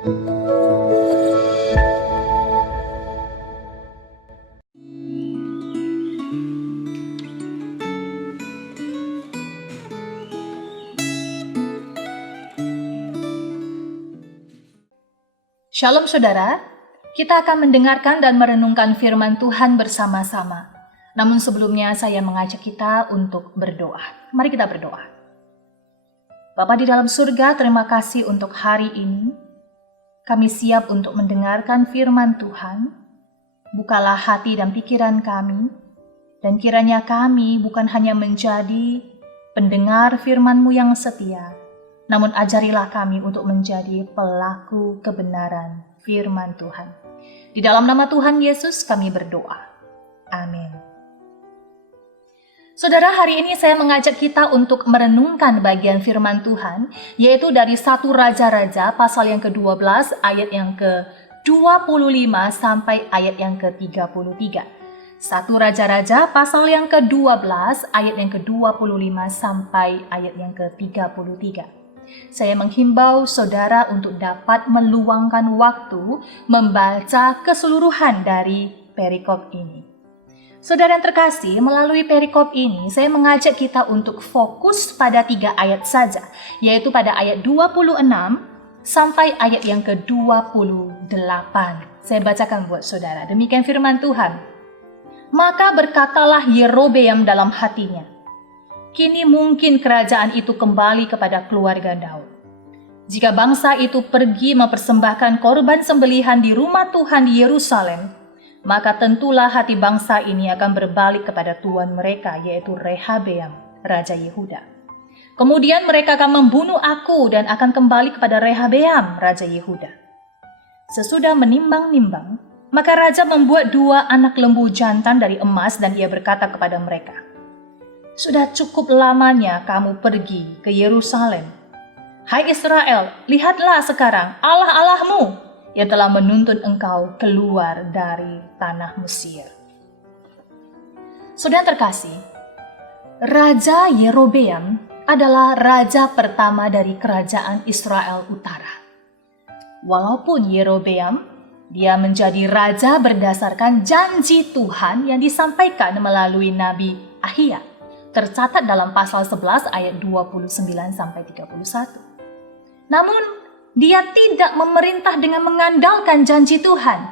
Shalom saudara, kita akan mendengarkan dan merenungkan firman Tuhan bersama-sama. Namun sebelumnya saya mengajak kita untuk berdoa. Mari kita berdoa. Bapa di dalam surga, terima kasih untuk hari ini. Kami siap untuk mendengarkan firman Tuhan. Bukalah hati dan pikiran kami. Dan kiranya kami bukan hanya menjadi pendengar firman-Mu yang setia, namun ajarilah kami untuk menjadi pelaku kebenaran firman Tuhan. Di dalam nama Tuhan Yesus kami berdoa. Amin. Saudara, hari ini saya mengajak kita untuk merenungkan bagian firman Tuhan, yaitu dari 1 Raja-Raja pasal yang ke-12 ayat yang ke-25 sampai ayat yang ke-33. 1 Raja-Raja pasal yang ke-12 ayat yang ke-25 sampai ayat yang ke-33. Saya menghimbau saudara untuk dapat meluangkan waktu membaca keseluruhan dari perikop ini. Saudara yang terkasih, melalui perikop ini saya mengajak kita untuk fokus pada 3 ayat saja, yaitu pada ayat 26 sampai ayat yang ke-28. Saya bacakan buat saudara. Demikian firman Tuhan. Maka berkatalah Yerobeam dalam hatinya, kini mungkin kerajaan itu kembali kepada keluarga Daud. Jika bangsa itu pergi mempersembahkan korban sembelihan di rumah Tuhan di Yerusalem, maka tentulah hati bangsa ini akan berbalik kepada tuan mereka, yaitu Rehabeam, Raja Yehuda. Kemudian mereka akan membunuh aku dan akan kembali kepada Rehabeam, Raja Yehuda. Sesudah menimbang-nimbang, maka raja membuat 2 anak lembu jantan dari emas dan ia berkata kepada mereka, sudah cukup lamanya kamu pergi ke Yerusalem. Hai Israel, lihatlah sekarang Allah-Allahmu yang telah menuntun engkau keluar dari tanah Mesir. Saudara terkasih, Raja Yerobeam adalah raja pertama dari kerajaan Israel Utara. Walaupun Yerobeam, dia menjadi raja berdasarkan janji Tuhan yang disampaikan melalui Nabi Ahia, tercatat dalam pasal 11 ayat 29 sampai 31. Namun, dia tidak memerintah dengan mengandalkan janji Tuhan,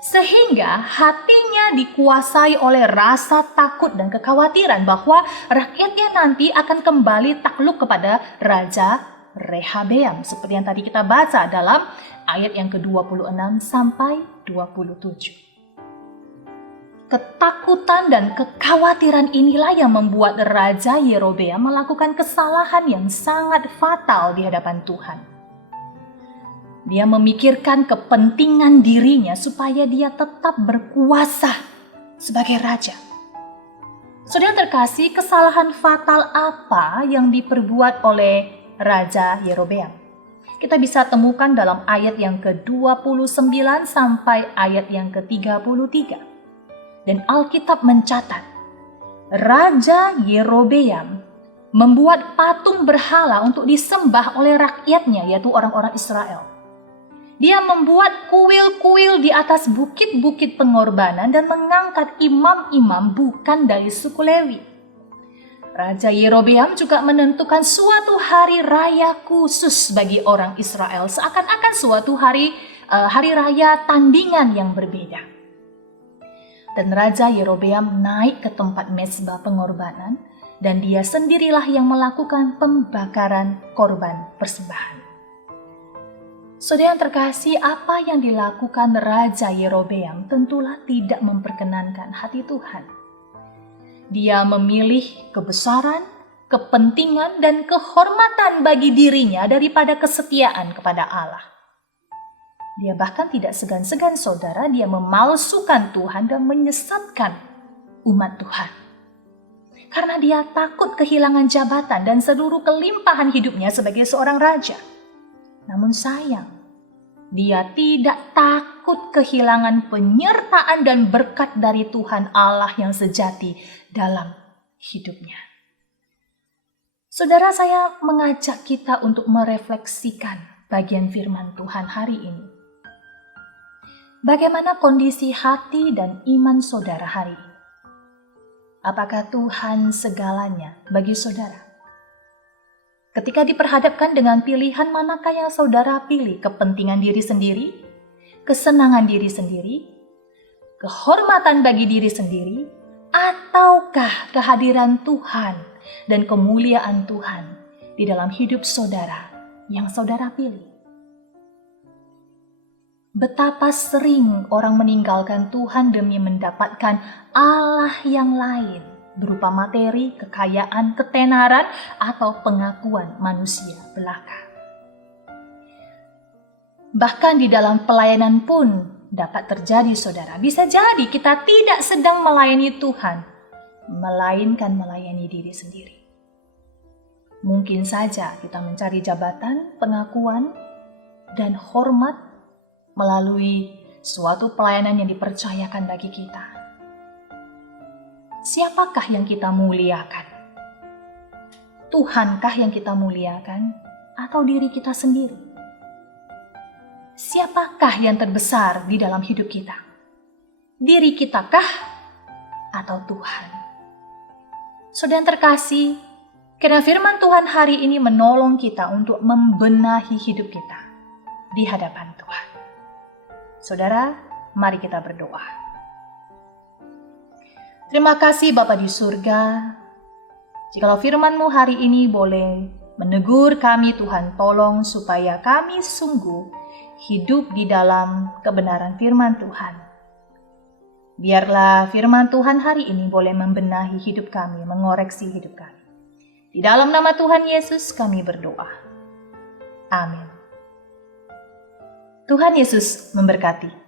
sehingga hatinya dikuasai oleh rasa takut dan kekhawatiran bahwa rakyatnya nanti akan kembali takluk kepada Raja Rehabeam, seperti yang tadi kita baca dalam ayat yang ke-26 sampai 27. Ketakutan dan kekhawatiran inilah yang membuat Raja Yerobeam melakukan kesalahan yang sangat fatal di hadapan Tuhan. Dia memikirkan kepentingan dirinya supaya dia tetap berkuasa sebagai raja. Saudara terkasih, kesalahan fatal apa yang diperbuat oleh Raja Yerobeam? Kita bisa temukan dalam ayat yang ke-29 sampai ayat yang ke-33. Dan Alkitab mencatat, Raja Yerobeam membuat patung berhala untuk disembah oleh rakyatnya, yaitu orang-orang Israel. Dia membuat kuil-kuil di atas bukit-bukit pengorbanan dan mengangkat imam-imam bukan dari suku Lewi. Raja Yerobeam juga menentukan suatu hari raya khusus bagi orang Israel, seakan-akan suatu hari raya tandingan yang berbeda. Dan Raja Yerobeam naik ke tempat mezbah pengorbanan dan dia sendirilah yang melakukan pembakaran korban persembahan. Saudara yang terkasih, apa yang dilakukan Raja Yerobeam tentulah tidak memperkenankan hati Tuhan. Dia memilih kebesaran, kepentingan, dan kehormatan bagi dirinya daripada kesetiaan kepada Allah. Dia bahkan tidak segan-segan saudara, dia memalsukan Tuhan dan menyesatkan umat Tuhan. Karena dia takut kehilangan jabatan dan seluruh kelimpahan hidupnya sebagai seorang raja. Namun sayang, dia tidak takut kehilangan penyertaan dan berkat dari Tuhan Allah yang sejati dalam hidupnya. Saudara, saya mengajak kita untuk merefleksikan bagian firman Tuhan hari ini. Bagaimana kondisi hati dan iman saudara hari ini? Apakah Tuhan segalanya bagi saudara? Ketika diperhadapkan dengan pilihan, manakah yang saudara pilih? Kepentingan diri sendiri, kesenangan diri sendiri, kehormatan bagi diri sendiri, ataukah kehadiran Tuhan dan kemuliaan Tuhan di dalam hidup saudara yang saudara pilih? Betapa sering orang meninggalkan Tuhan demi mendapatkan Allah yang lain berupa materi, kekayaan, ketenaran, atau pengakuan manusia belaka. Bahkan di dalam pelayanan pun dapat terjadi, saudara. Bisa jadi kita tidak sedang melayani Tuhan, melainkan melayani diri sendiri. Mungkin saja kita mencari jabatan, pengakuan, dan hormat melalui suatu pelayanan yang dipercayakan bagi kita. Siapakah yang kita muliakan? Tuhankah yang kita muliakan atau diri kita sendiri? Siapakah yang terbesar di dalam hidup kita? Diri kita kah atau Tuhan? Saudara yang terkasih, kiranya firman Tuhan hari ini menolong kita untuk membenahi hidup kita di hadapan Tuhan. Saudara, mari kita berdoa. Terima kasih Bapa di surga. Jikalau firman-Mu hari ini boleh menegur kami, Tuhan, tolong supaya kami sungguh hidup di dalam kebenaran firman Tuhan. Biarlah firman Tuhan hari ini boleh membenahi hidup kami, mengoreksi hidup kami. Di dalam nama Tuhan Yesus kami berdoa. Amin. Tuhan Yesus memberkati.